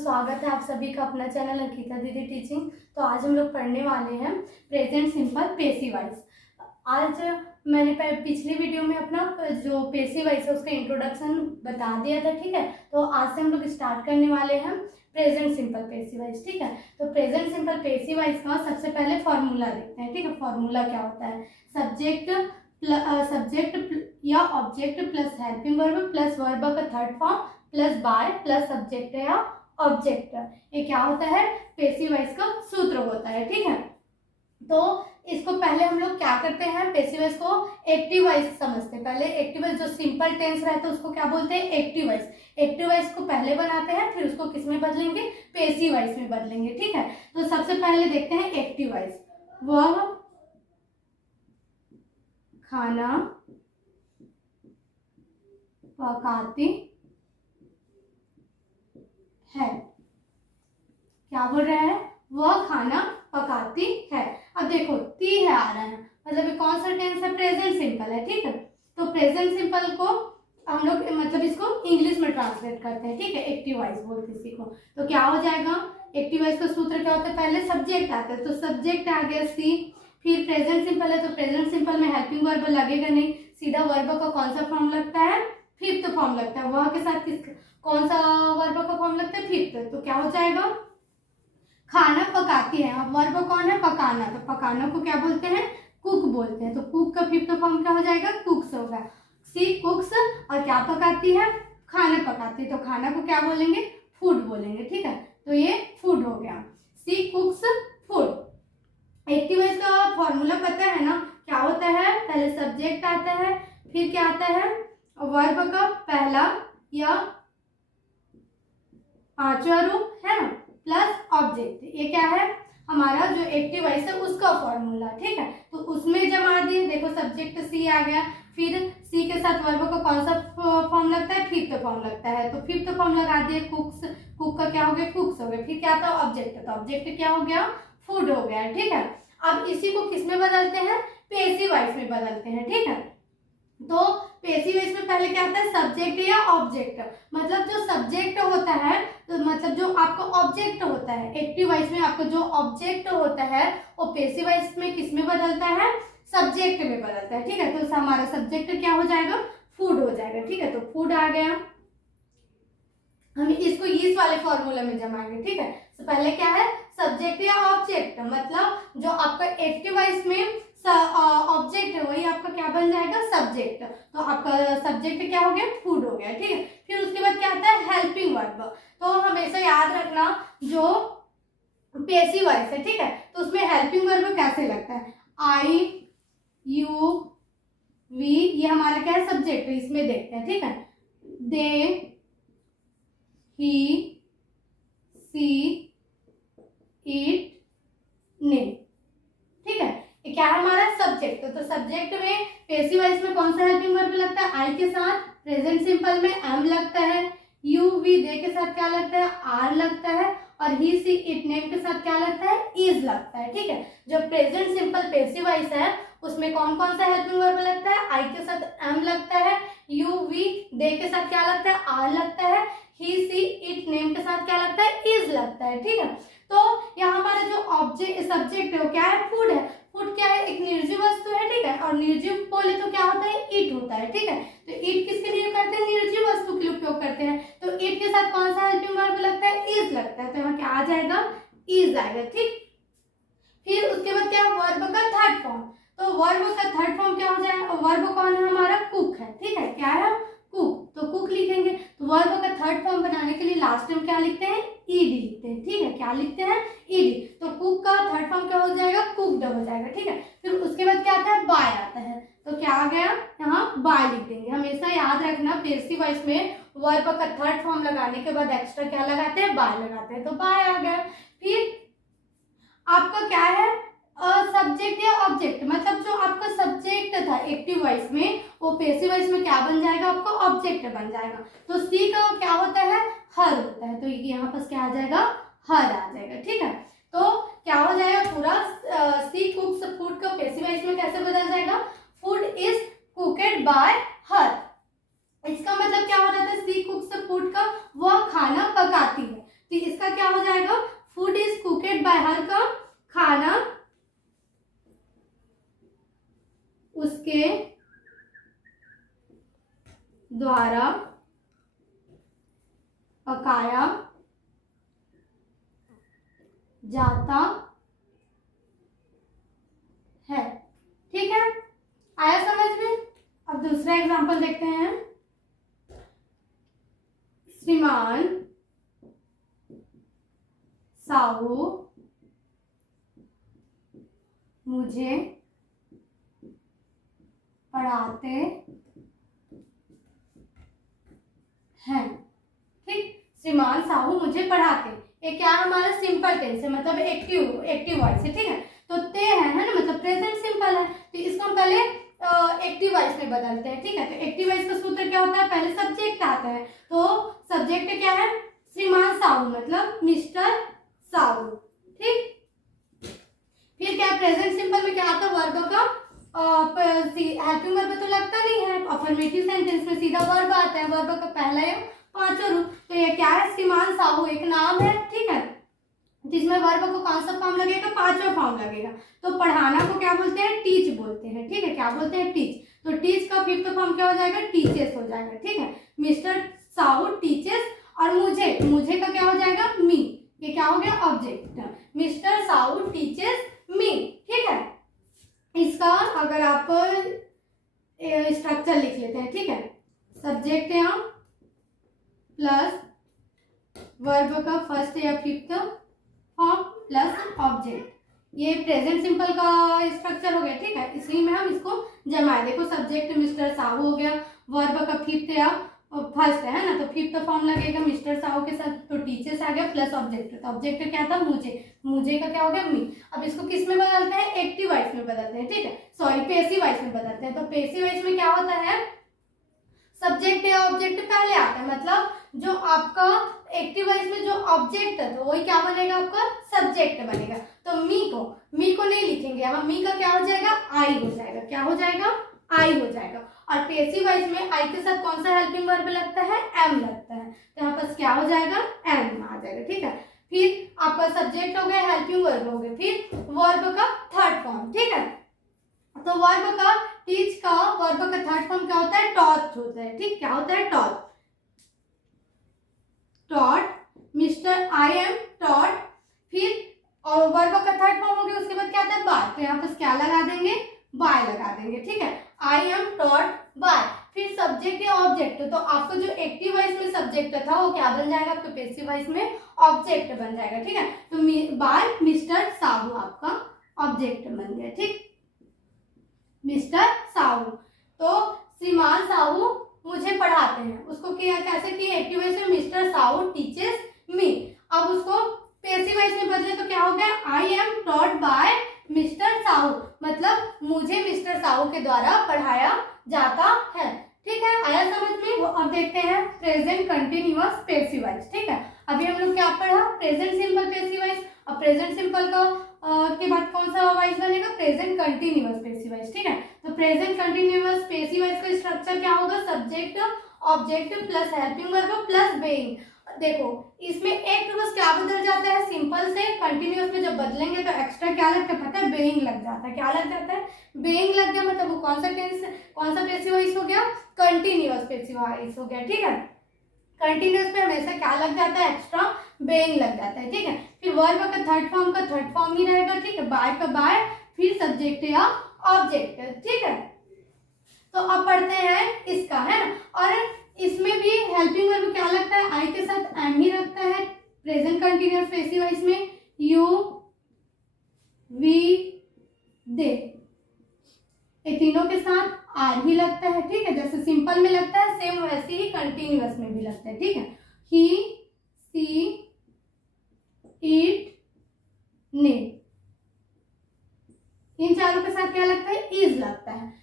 स्वागत है आप सभी का अपना चैनल अंकिता दीदी टीचिंग। तो आज हम लोग पढ़ने वाले हैं प्रेजेंट सिंपल पेसिव वॉइस। आज मैंने पिछली वीडियो में अपना जो पेसिव वॉइस है उसका इंट्रोडक्शन बता दिया था, ठीक है। तो आज से हम लोग स्टार्ट करने वाले हैं प्रेजेंट सिंपल पेसिव वॉइस, ठीक है। तो प्रेजेंट सिंपल पेसिव वॉइस का सबसे पहले फॉर्मूला देखते हैं, ठीक है। फॉर्मूला क्या होता है? सब्जेक्ट या object plus helping verb plus verb का third form plus by plus subject या ऑब्जेक्ट, ये क्या होता है? पेसिव वॉइस का सूत्र होता है, ठीक है। तो इसको पहले हम लोग क्या करते हैं, पेसिव वॉइस को एक्टिव वॉइस समझते हैं। पहले एक्टिव वॉइस जो सिंपल टेंस रहता है उसको क्या बोलते हैं? Active voice. एक्टिव वॉइस को पहले बनाते हैं, फिर उसको किस में बदलेंगे? पेसिव वॉइस में बदलेंगे, ठीक है। तो सबसे पहले देखते हैं एक्टिव वॉइस। वह खाना पकाती है। क्या बोल रहे हैं? वह खाना पकाती है। अब देखो ती है आ रहा है, मतलब ये कौन सा टेंस है? प्रेजेंट सिंपल है, ठीक है। तो प्रेजेंट सिंपल को हम लोग मतलब इसको इंग्लिश में ट्रांसलेट करते हैं, ठीक है। एक्टिव वॉइस बोलते हैं इसी को। तो क्या हो जाएगा? एक्टिव वॉइस का सूत्र क्या होता है? पहले सब्जेक्ट आता है, तो सब्जेक्ट आ गया सी, फिर प्रेजेंट सिंपल है तो प्रेजेंट सिंपल में हेल्पिंग वर्ब लगेगा नहीं, सीधा वर्ब का कौन सा फॉर्म लगता है? फिफ्थ फॉर्म लगता है। वह के साथ कौन सा वर्ब का फॉर्म लगता है? फिफ्थ। तो क्या हो जाएगा? खाना पकाती है। अब वर्ब कौन है? पकाना, तो पकाना को क्या बोलते हैं? कुक बोलते हैं। तो कुक का फिफ्थ फॉर्म क्या हो जाएगा? कुक्स होगा। सी कुक्स, और क्या पकाती है? खाना पकाती है। तो खाना को क्या बोलेंगे? फूड बोलेंगे, ठीक है। तो ये फूड हो गया, सी कुक्स फूड। एक्टिव वॉइस का फॉर्मूला पता है ना? क्या होता है? पहले सब्जेक्ट आता है, फिर क्या आता है? वर्ब का पहला या पांचवा रूप है ना, प्लस ऑब्जेक्ट। ये क्या है? हमारा जो एक्टिव वॉइस है उसका फॉर्मूला, ठीक है। तो उसमें जमा दिए, देखो सब्जेक्ट सी आ गया, फिर सी के साथ वर्ब का कौन सा फॉर्म लगता है? फिफ्थ फॉर्म लगता है। तो फिफ्थ फॉर्म लगा दिए, कुक्स। कुक का क्या हो गया? कुक्स हो गया। फिर क्या था? ऑब्जेक्ट। तो ऑब्जेक्ट क्या हो गया? फूड हो गया, ठीक है। अब इसी को किस में बदलते हैं? पेसिव वॉइस में बदलते हैं, ठीक है। तो पेसिव वॉइस में पहले क्या होता है? सब्जेक्ट या ऑब्जेक्ट। मतलब जो सब्जेक्ट होता है, तो मतलब जो आपका ऑब्जेक्ट होता है, एक्टिव वॉइस में आपका जो ऑब्जेक्ट होता है वो पेसिव वॉइस में किस में बदलता है? सब्जेक्ट में बदलता है, ठीक है। तो हमारा सब्जेक्ट क्या हो जाएगा? फूड हो जाएगा, ठीक है। तो फूड आ गया, हम इसको इस वाले फॉर्मूला में जमाएंगे, ठीक है। तो पहले क्या है? सब्जेक्ट या ऑब्जेक्ट, मतलब जो आपका एक्टिव वॉइस में ऑब्जेक्ट है वही आपका क्या बन जाएगा? सब्जेक्ट। तो आपका सब्जेक्ट क्या हो गया? फूड हो गया, ठीक है। फिर उसके बाद क्या आता है? Helping verb. तो हमेशा याद रखना जो पेसिव वॉइस है, ठीक है, तो उसमें हेल्पिंग वर्ब कैसे लगता है? आई यू वी, ये हमारा क्या है? सब्जेक्ट। इसमें देखते हैं, ठीक है। दे ही सी इट ने, ठीक है। ये क्या है? हमारा सब्जेक्ट। तो सब्जेक्ट में पेसिव वॉइस में कौन सा हेल्पिंग वर्ब लगता है? आई के साथ। प्रेजेंट सिंपल में एम लगता है। यू वी दे के साथ क्या लगता है? आर लगता है। और ही सी इट नेम के साथ क्या लगता है? इज लगता है, ठीक है। जो प्रेजेंट सिंपल पेसिव वॉइस है उसमें कौन कौन सा हेल्पिंग वर्ब लगता है? आई के साथ एम लगता है, यू वी दे के साथ क्या लगता है? आर लगता है, ही सी इट नेम के साथ क्या लगता है? इज लगता है, ठीक है। तो यहाँ हमारा जो ऑब्जेक्ट सब्जेक्ट है वो क्या है? फूड है। फूड क्या है? एक निर्जीव वस्तु है, ठीक है। और निर्जीव बोले तो क्या होता है? ईट होता है, ठीक है। तो ईट किसके लिए करते हैं? निर्जीव वस्तु के लिए उपयोग करते हैं। तो ईट के साथ कौन सा हेल्पिंग वर्ब लगता है? इज लगता है। तो यहाँ क्या आ जाएगा? इज आएगा, ठीक। फिर उसके बाद क्या? वर्ब का थर्ड फॉर्म। तो वर्ब का थर्ड फॉर्म क्या हो जाएगा? वर्ब कौन है? हमारा कुक है, ठीक है। क्या है? कुक। तो कुक लिखेंगे। तो वर्ब का थर्ड फॉर्म बनाने के लिए लास्ट में क्या लिखते हैं? ईडी लिखते हैं, ठीक है। क्या लिखते हैं? ईडी। तो कुक का थर्ड फॉर्म क्या हो जाएगा? कुक्ड हो जाएगा, ठीक है। फिर उसके बाद क्या आता है? बाय आता है। तो क्या आ गया? यहाँ बाय लिख देंगे। हमेशा याद रखना पेसिव वॉइस में वर्ब का थर्ड फॉर्म लगाने के बाद एक्स्ट्रा क्या लगाते हैं? बाय लगाते हैं। तो बाय आ गया। फिर आपका क्या है? सब्जेक्ट या ऑब्जेक्ट, मतलब जो आपका सब्जेक्ट था एक्टिव वॉइस में वो पेसिव वॉइस में क्या बन जाएगा? आपका ऑब्जेक्ट बन जाएगा। तो सी का क्या होता है? हर होता है। तो यहाँ पर क्या आ जाएगा? हर आ जाएगा, ठीक है। तो क्या हो जाएगा? पूरा सी कुक्स फूड का पेसिव वॉइस में कैसे बदल जाएगा? फूड इज कुक्ड बाय हर। इसका मतलब क्या हो जाता है? सी कुक्स फूड का वह खाना पकाती है। तो पकाया जाता है। ठीक है, आया समझ में। अब दूसरा एग्जांपल देखते हैं। श्रीमान साहू मुझे पढ़ाते हैं। ठीक, श्रीमान साहू मुझे पढ़ाते, ये क्या हमारा सिंपल टेंस है, मतलब एक्टिव वॉइस है। ठीक है, तो ते है ना, मतलब प्रेजेंट सिंपल है, तो इसको हम पहले एक्टिव वॉइस में बदलते हैं। ठीक है, तो एक्टिव वॉइस का सूत्र क्या होता है, पहले सब्जेक्ट आता है, तो सब्जेक्ट क्या है, श्रीमान साहू मतलब मिस्टर साहू। ठीक, फिर क्या प्रेजेंट सिंपल में क्या आता है, वर्ब का हेल्पिंग वर्ब तो लगता नहीं है, अफर्मेटिव सेंटेंस में सीधा वर्ब आता है, वर्ब का पहला या पांचवा रूप। तो ये क्या है, श्रीमान साहू एक नाम है। ठीक है, जिसमें वर्ब को कौन सा फॉर्म लगेगा, पांचवा फॉर्म लगेगा। तो पढ़ाना को क्या बोलते हैं, टीच बोलते हैं। ठीक है, क्या बोलते हैं, टीच। तो टीच का फिफ्थ फॉर्म क्या हो जाएगा, टीचेस हो जाएगा। ठीक है, मिस्टर साहू टीचेस, और मुझे का क्या हो जाएगा, मी। ये क्या हो गया, object. Mister Sahu teaches me. ठीक है, इसका अगर आप स्ट्रक्चर लिख लेते हैं। ठीक है, सब्जेक्ट यहाँ प्लस वर्ब का फर्स्ट या फिफ्थ फॉर्म प्लस ऑब्जेक्ट, ये प्रेजेंट सिंपल का स्ट्रक्चर हो गया। ठीक है, इसी में हम इसको जमाए। देखो सब्जेक्ट मिस्टर साहू हो गया, वर्ब का फिफ्थ या फर्स्ट है ना, तो फिफ्थ फॉर्म लगेगा मिस्टर साहू के साथ, तो टीचर्स आ गया प्लस ऑब्जेक्ट। तो ऑब्जेक्ट क्या था, मुझे का क्या हो गया, मी। अब इसको किस में बदलते हैं, एक्टिव वॉइस में बदलते हैं। ठीक है, सॉरी पैसिव वॉइस में बदलते हैं। तो पैसिव वॉइस में क्या होता है, सब्जेक्ट या ऑब्जेक्ट पहले आता है, मतलब जो आपका एक्टिव वॉइस में जो ऑब्जेक्ट है तो वही क्या बनेगा, आपका सब्जेक्ट बनेगा। तो मी को नहीं लिखेंगे, हम मी का क्या हो जाएगा, आई हो जाएगा। क्या हो जाएगा, आई हो जाएगा। और पैसिव वॉइस में आई के साथ कौन सा हेल्पिंग वर्ब लगता है, एम लगता है, तो यहाँ पर क्या हो जाएगा, एम आ जाएगा। ठीक है, फिर आपका सब्जेक्ट हो गया, हेल्पिंग वर्ब हो गया, फिर वर्ब का थर्ड फॉर्म। ठीक है, तो वर्ब का टीच का वर्ब का थर्ड फॉर्म क्या होता है, टॉट होता है। ठीक, क्या होता है, taught mister I am taught. फिर और वर्ब का थर्ड फॉर्म हो गया, उसके बाद क्या आता है, बाय। तो यहाँ पर क्या लगा देंगे, बाय लगा देंगे। ठीक है, आई एम टॉट बाय। फिर सब्जेक्ट या ऑब्जेक्ट, तो आपका जो एक्टिव वॉइस में सब्जेक्ट था वो क्या बन जाएगा, आपके पैसिव वॉइस में ऑब्जेक्ट बन जाएगा। ठीक है, तो बाय मिस्टर साहू आपका ऑब्जेक्ट बन गया। ठीक, मिस्टर साहू, तो श्रीमान साहू मुझे पढ़ाते हैं, उसको किया कैसे किया, एक्टिव वॉइस में मिस्टर साहू टीचेस मी। अब उसको पैसिव वॉइस में बदले तो क्या हो गया, I am taught by mister Sahu, मतलब मुझे मिस्टर साहू के द्वारा पढ़ाया जाता है। ठीक है, आया समझ में। वो अब देखते हैं प्रेजेंट कंटिन्यूअस पैसिव वॉइस। ठीक है, अभी हम लोग क्या पढ़ा, प्रेजेंट सिंपल पैसिव वॉइस। अब प्रेजेंट सिंपल का के बाद कौन सा वॉइस बनेगा, प्रेजेंट कंटिन्यूअस पैसिव वॉइस। ठीक है, तो प्रेजेंट कंटिन्यूअस पैसिव वॉइस का स्ट्रक्चर क्या होगा, subject object plus helping verb plus being. देखो इसमें एक बस क्या बदल जाता है, सिंपल से कंटिन्यूअस में जब बदलेंगे तो एक्स्ट्रा क्या लगता है, पता है, बेइंग लग जाता है। क्या लग जाता है, बेइंग लग गया, मतलब वो कौन सा टेंस, कौन सा पैसिव वॉइस हो गया, कंटिन्यूअस पैसिव वॉइस हो गया। ठीक है, कंटिन्यूअस पे हमेशा क्या लग जाता है, एक्स्ट्रा बेइंग लग जाता है। ठीक है, फिर वर्ब का थर्ड फॉर्म ही रहेगा। ठीक है, बाय का बाय, फिर सब्जेक्ट या ऑब्जेक्ट। ठीक है, तो अब पढ़ते हैं इसका, है ना। और इसमें भी हेल्पिंग वर्ब क्या लगता है, आई के साथ एम ही लगता है। प्रेजेंट कंटिन्यूअस पैसिव वॉइस में यू वी दे, ये तीनों के साथ आर ही लगता है। ठीक है, जैसे सिंपल में लगता है सेम वैसे ही कंटिन्यूअस में भी लगता है। ठीक है, ही सी इट ने, इन चारों के साथ क्या लगता है, इज लगता है।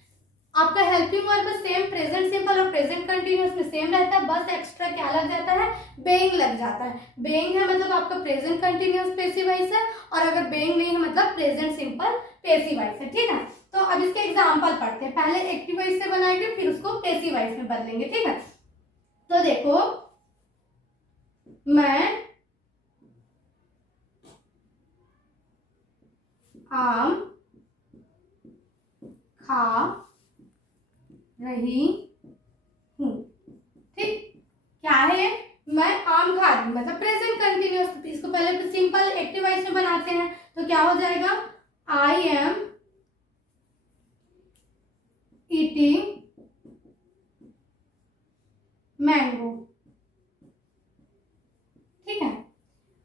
आपका helping verb same present simple और प्रेजेंट कंटिन्यूअस में सेम रहता है, बस एक्स्ट्रा क्या लग जाता है, बेइंग लग जाता है। बेइंग है मतलब आपका प्रेजेंट कंटिन्यूअस पैसिव वॉइस है, और अगर बेइंग नहीं है मतलब प्रेजेंट सिंपल पैसिव वॉइस है। ठीक है, तो अब इसके एग्जांपल पढ़ते हैं। पहले एक्टिव वॉइस से बनाएंगे, फिर उसको पैसिव वॉइस में बदलेंगे। ठीक है, तो देखो मैं आम खा रही हूँ। ठीक, क्या है, मैं आम खा मतलब प्रेजेंट कंटिन्यूअस। इसको पहले सिंपल एक्टिव वॉइस में बनाते हैं, तो क्या हो जाएगा, आई एम ईटिंग मैंगो। ठीक है,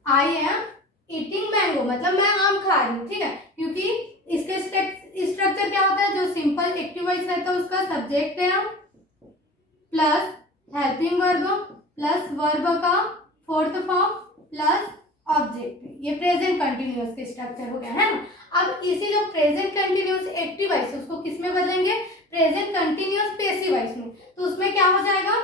आई एम ईटिंग मैंगो मतलब मैं आम खा रही हूँ। ठीक है, क्योंकि इसके स्ट्रक्चर क्या होता है, जो सिंपल एक्टिव वॉइस रहता है उसका सब्जेक्ट है plus helping verb plus verb का फोर्थ फॉर्म प्लस ऑब्जेक्ट। ये प्रेजेंट कंटिन्यूअस के स्ट्रक्चर हो गया है ना। अब इसी जो प्रेजेंट कंटिन्यूअस एक्टिव वॉइस उसको किस में बदलेंगे, प्रेजेंट कंटिन्यूअस पैसिव वॉइस में। तो उसमें क्या हो जाएगा,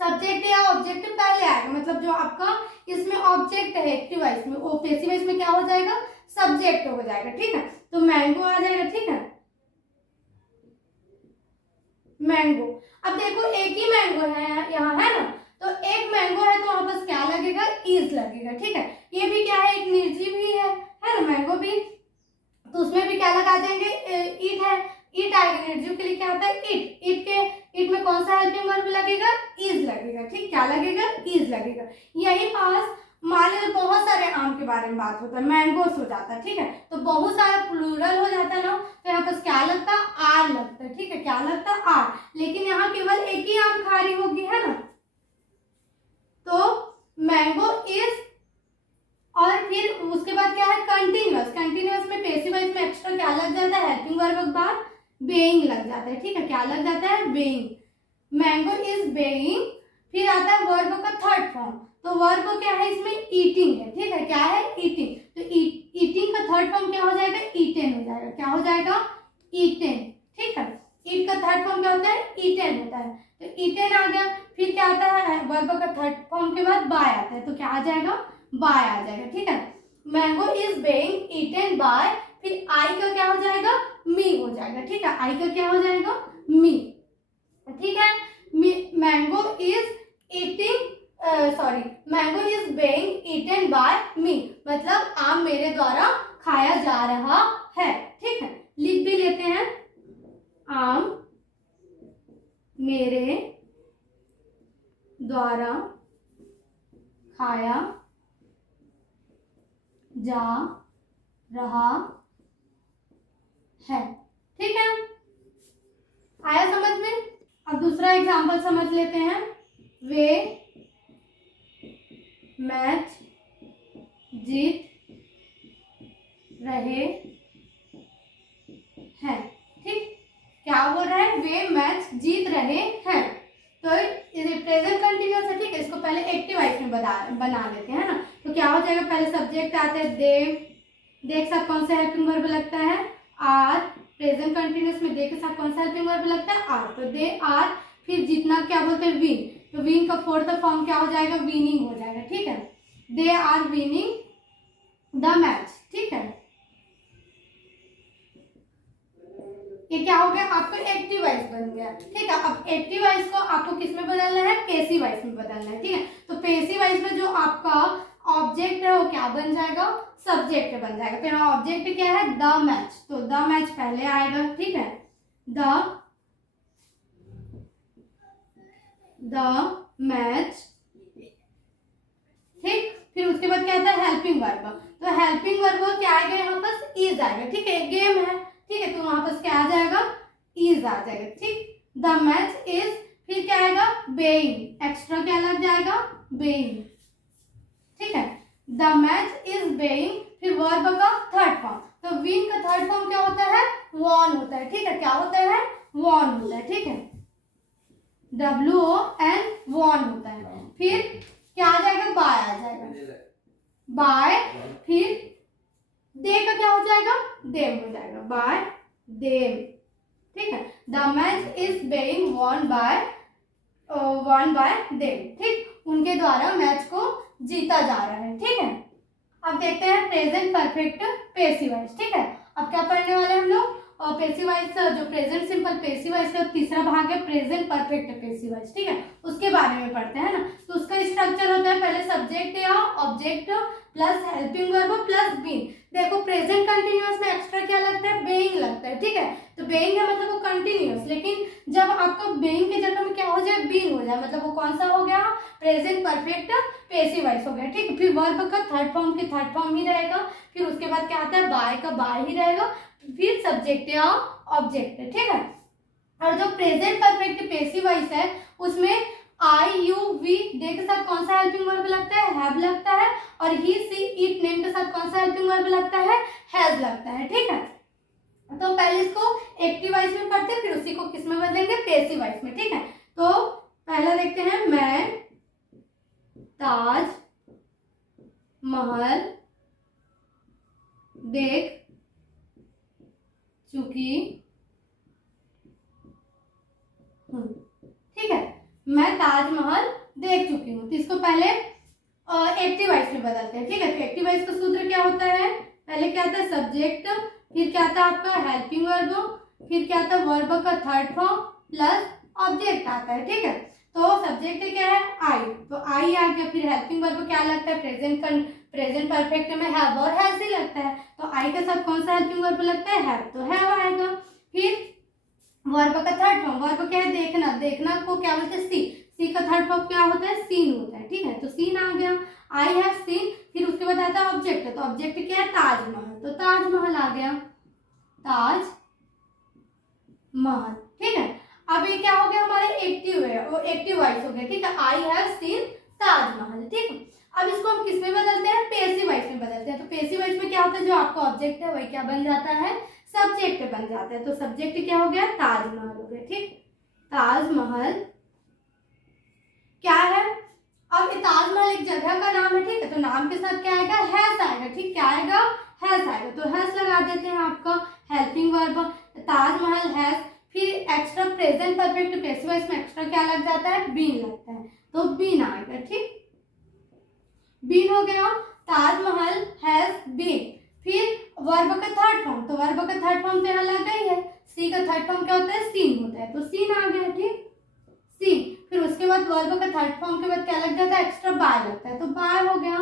सब्जेक्ट या ऑब्जेक्ट पहले आएगा, मतलब जो आपका इसमें ऑब्जेक्ट है एक्टिव वॉइस में, वो पैसिव वॉइस में क्या हो जाएगा, सब्जेक्ट हो जाएगा। ठीक है, तो मैंगो आ जाएगा। ठीक है, मैंगो। अब देखो एक ही मैंगो है यहाँ, है ना, तो एक मैंगो है तो वहां पर क्या लगेगा, इज लगेगा। ठीक है, ये भी क्या है, एक निर्जीव ही है ना, मैंगो भी, तो उसमें भी क्या लगा देंगे, ईट है, ईट आएगा। निर्जीव के लिए क्या आता है, ईट। ईट में कौन सा हेल्पिंग वर्ब लगेगा, इज लगेगा। ठीक, क्या लगेगा, इज लगेगा। यही पास मान लो बहुत सारे आम के बारे में बात होता है, मैंगोस हो जाता है। ठीक है, तो बहुत सारा प्लूरल हो जाता है ना, तो यहाँ पर क्या लगता है, आर लगता है। ठीक है, क्या लगता है, आर। लेकिन यहाँ केवल एक ही आम खा रही होगी, है ना, तो मैंगो इज, और फिर उसके बाद क्या है, कंटिन्यूअस। कंटिन्यूअस में पैसिव वॉइस में एक्स्ट्रा क्या लग जाता है, हेल्पिंग वर्ब के बाद बेइंग लग जाता है। ठीक है, क्या लग जाता है, बेइंग। Mango is being. फिर आता है वर्ब का थर्ड फॉर्म, तो वर्ब क्या है इसमें, ईटिंग है। ठीक है, क्या है, ईटिंग। तो ईटिंग का थर्ड फॉर्म क्या हो जाएगा, ईटेन हो जाएगा। क्या हो जाएगा, ईटेन। ठीक है, ईट का थर्ड फॉर्म क्या होता है, ईटेन होता है, तो ईटेन आ गया। फिर क्या आता है, वर्ब का थर्ड फॉर्म के बाद बाय आता है, तो क्या आ जाएगा, बाय आ जाएगा। ठीक है, mango is being eaten by, फिर आई का क्या हो जाएगा, मी हो जाएगा। ठीक है, आई का क्या हो जाएगा, मी। ठीक है, mango is eating, sorry, mango is being eaten by me, मतलब आम मेरे द्वारा खाया जा रहा है। ठीक है, लिख भी लेते हैं, आम मेरे द्वारा खाया जा रहा है। ठीक है, आया समझ में। अब दूसरा एग्जांपल समझ लेते हैं, वे मैच जीत रहे हैं। ठीक, क्या बोल रहा है, वे मैच जीत रहे हैं, तो प्रेजेंट कंटिन्यूअस है। ठीक है, इसको पहले एक्टिव वॉइस में बना लेते हैं ना, तो क्या हो जाएगा, पहले सब्जेक्ट आते हैं दे के साथ कौन सा हेल्पिंग वर्ब लगता है, आर। प्रेजेंट कंटिन्यूअस में दे के साथ कौन सा हेल्पिंग वर्ब लगता है, आर, तो दे आर। फिर जितना क्या बोलते हैं, विन, तो विन का फोर्थ फॉर्म क्या हो जाएगा, विनिंग हो जाएगा। ठीक है, they are winning the match. ठीक है, ये क्या हो गया, आपका एक्टिव वॉइस बन गया। ठीक है, अब एक्टिव वॉइस को आपको किस में बदलना है, पैसिव वॉइस में बदलना है। ठीक है, तो पैसिव वॉइस में जो आपका ऑब्जेक्ट है वो क्या बन जाएगा, सब्जेक्ट बन जाएगा। तो यहाँ ऑब्जेक्ट क्या है, द मैच, तो द मैच पहले आएगा। ठीक है, द मैच। ठीक, फिर उसके बाद क्या आता है, हेल्पिंग वर्ब, तो हेल्पिंग वर्ब क्या आएगा, यहाँ पर इज आएगा। ठीक है, गेम है। ठीक है, तो वहां पर क्या आ जाएगा, इज आ जाएगा। ठीक, द मैच इज, फिर क्या आएगा, बेइंग, एक्स्ट्रा क्या लग जाएगा, बेइंग। ठीक है, द मैच इज बेइंग, फिर वर्ब का थर्ड फॉर्म, तो विन का थर्ड फॉर्म क्या होता है, वॉन होता है। ठीक है, क्या होता है, वॉन होता है। ठीक है, WON, वॉन होता है। फिर क्या आ जाएगा, बाय आ जाएगा, बाय। फिर दे का क्या हो जाएगा, देम हो जाएगा, बाय देम। ठीक है, the match is being won by them. ठीक, उनके द्वारा मैच को जीता जा रहा है। ठीक है, अब देखते हैं प्रेजेंट परफेक्ट पैसिव वॉइस। ठीक है, अब क्या पढ़ने वाले हम लोग, और पेसिव वॉइस जो प्रेजेंट सिंपल पेसिव वॉइस का तीसरा भाग है प्रेजेंट परफेक्ट पेसिव वॉइस, ठीक है, उसके बारे में पढ़ते हैं ना। तो उसका स्ट्रक्चर होता है पहले सब्जेक्ट या object plus helping verb plus been. देखो प्रेजेंट कंटिन्यूअस में एक्स्ट्रा क्या लगता है, बेइंग लगता है, ठीक है। तो बेइंग है मतलब वो कंटिन्यूअस, लेकिन जब आपका बेइंग के जगह में क्या हो जाए, बीन हो जाए, मतलब वो कौन सा हो गया, प्रेजेंट परफेक्ट पेसिव वॉइस हो गया, ठीक है। फिर वर्ब का थर्ड फॉर्म की थर्ड फॉर्म ही रहेगा, फिर उसके बाद क्या आता है, बाय का बाय ही रहेगा, फिर सब्जेक्ट या ऑब्जेक्ट, ठीक है। और जो प्रेजेंट परफेक्ट पेसिव वॉइस है उसमें आई यू वी दे के साथ कौन सा हेल्पिंग वर्ब लगता है, हैव लगता है, और ही सी इट नेम के साथ कौन सा हेल्पिंग वर्ब लगता है, हैज लगता है, ठीक है। तो पहले इसको एक्टिव वॉइस में पढ़ते हैं, फिर उसी को किस में बदलेंगे, पेसिव वॉइस में, ठीक है। तो पहला देखते हैं, मैं ताज महल देख चुकी हूँ, ठीक है, मैं ताजमहल देख चुकी हूँ। तो इसको पहले एक्टिव वॉइस में बदलते हैं, ठीक है। तो एक्टिव वॉइस का सूत्र क्या होता है, पहले क्या आता है सब्जेक्ट, फिर क्या आता है आपका हेल्पिंग वर्ब, फिर क्या आता है वर्ब का थर्ड फॉर्म प्लस ऑब्जेक्ट आता है, ठीक है। तो सब्जेक्ट क्या है, आई, तो आई आ गया, फिर हेल्पिंग वर्ब क्या लगता है, प्रेजेंट परफेक्ट में हैव और हैज ही लगता है, तो आई के साथ कौन सा हेल्पिंग वर्ब लगता है, हैव, तो हैव आएगा। फिर वर्ब का थर्ड फॉर्म, वर्ब क्या है, देखना, देखना को क्या बोलते हैं, सी का थर्ड फॉर्म क्या होता है, सीन होता है, ठीक है। तो सीन आ गया, आई हैव सीन, फिर उसके बाद आता है ऑब्जेक्ट, तो ऑब्जेक्ट क्या है, ताजमहल, तो ताजमहल आ गया, ताज महल, ठीक है। अब ये क्या हो गया, हमारे एक्टिव है, वो एक्टिव वॉइस हो गया, ठीक है, आई हैव सीन ताजमहल, ठीक है। अब इसको हम किस में बदलते हैं, पेसिव वॉइस में बदलते हैं। तो पेसिव वॉइस में क्या होता है, जो आपका ऑब्जेक्ट है वही क्या बन जाता है, सब्जेक्ट बन जाता है। तो सब्जेक्ट क्या हो गया, ताजमहल हो गया, ठीक, ताजमहल क्या है, अब ताजमहल एक जगह का नाम है, ठीक है, तो नाम के साथ क्या आएगा, हैज आएगा, ठीक, क्या आएगा, हैज आएगा, तो हैज लगा देते हैं आपका हेल्पिंग वर्ब, ताजमहल हैज, फिर extra present perfect passive voice में एक्स्ट्रा क्या लग जाता है, बीन लगता है, तो बीन आएगा, ठीक, बीन हो गया, ताजमहल हैज बीन। फिर वर्ब का थर्ड फॉर्म, तो वर्ब का थर्ड फॉर्म तो यहाँ लग गई है, सी का थर्ड फॉर्म क्या होता है, सीन होता है, तो सीन आ गया, ठीक, सीन। फिर उसके बाद वर्ब का थर्ड फॉर्म के बाद क्या लग जाता है, एक्स्ट्रा बाय लगता है, तो बाय हो गया,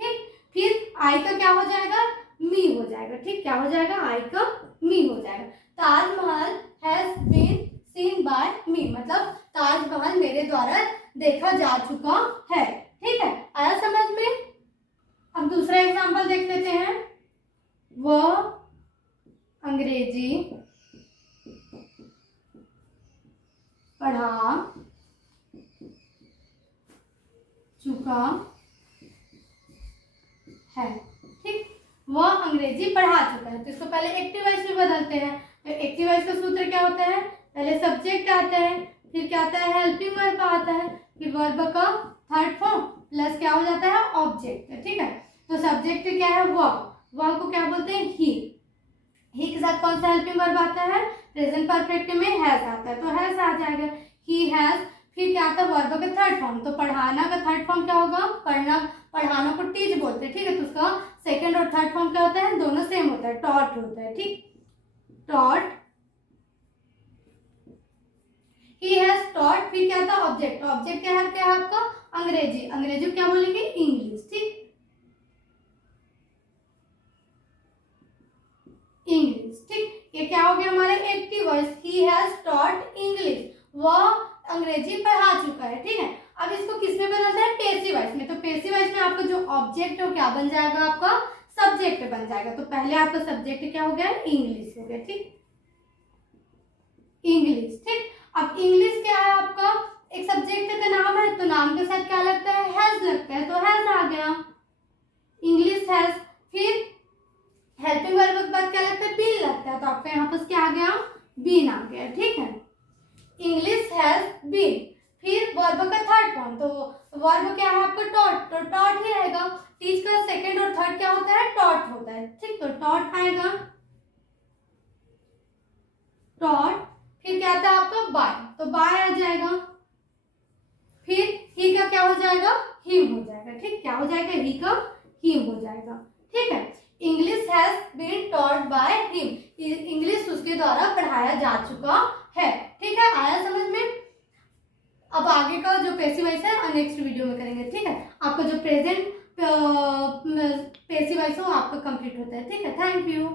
ठीक। फिर आई का क्या हो जाएगा, मी हो जाएगा, ठीक, क्या हो जाएगा, आई का मी हो जाएगा, Taj Mahal has been seen by me, मतलब ताजमहल मेरे द्वारा देखा जा चुका है, ठीक है, आया समझ में। अब दूसरा एग्जांपल देख लेते हैं, वह अंग्रेजी पढ़ा चुका है, ठीक, वह अंग्रेजी पढ़ा चुका है। तो इसको पहले एक्टिव वॉइस में बदलते हैं। तो एक्टिव वॉइस का सूत्र क्या होता है, पहले सब्जेक्ट आता है, फिर क्या आता है, हेल्पिंग वर्ब आता है, फिर वर्ब का थर्ड फॉर्म प्लस क्या हो जाता है, ऑब्जेक्ट, ठीक है। तो सब्जेक्ट क्या है, वह को क्या बोलते हैं, ही के साथ कौन सा हेल्पिंग वर्ब आता है, प्रेजेंट परफेक्ट में हैज आता है, तो हैज आ जाएगा, ही हैज। फिर क्या आता है, वर्ब का थर्ड फॉर्म, तो पढ़ाना का थर्ड फॉर्म क्या होगा, पढ़ाना को टीच बोलते हैं, ठीक है, तो उसका सेकंड और थर्ड फॉर्म क्या होता है, दोनों सेम होता है, टॉट होता है, ठीक, टॉट, ही हैज टॉट। फिर क्या था, ऑब्जेक्ट, ऑब्जेक्ट क्या है आपका, अंग्रेजी, अंग्रेजी क्या बोलेंगे, इंग्लिश, ठीक, इंग्लिश, ठीक। ये क्या हो गया हमारे active voice, he has taught English, वह अंग्रेजी पढ़ा चुका है, ठीक है। अब इसको किस में बदलते हैं, पेसिव वॉइस में। तो पेसिव वॉइस में आपका जो ऑब्जेक्ट है क्या बन जाएगा, आपका सब्जेक्ट बन जाएगा। तो पहले आपका सब्जेक्ट क्या हो गया, इंग्लिश हो गया, ठीक, इंग्लिश, ठीक। अब इंग्लिश क्या है आपका, एक सब्जेक्ट का नाम है, तो नाम के साथ क्या लगता है, हैज लगता है, तो हैज आ गया, इंग्लिश हैज। फिर हेल्पिंग वर्ब के बाद क्या लगता है, बीन लगता है, तो आपका यहाँ पर क्या आ गया, बीन आ गया, ठीक है, इंग्लिश हैज बीन। फिर वर्ब का थर्ड फॉर्म, तो वर्ब क्या है आपका, टॉट, तो टॉट ही आएगा, टीच का सेकंड और थर्ड क्या होता है, टॉट होता है, ठीक, तो टॉट आएगा, टॉट। फिर क्या आता है आपका, बाय, तो बाय आ जाएगा। फिर ही का क्या हो जाएगा, हिम हो जाएगा, ठीक, क्या हो जाएगा, ही का हिम हो जाएगा, ठीक है। English has been taught by him, English उसके द्वारा पढ़ाया जा चुका है। ठीक है, आया समझ में। अब आगे का जो पैसिव वॉइस है नेक्स्ट वीडियो में करेंगे। ठीक है, आपका जो प्रेजेंट पैसिव वॉइस है वो आपका कंप्लीट होता है। ठीक है, थैंक यू।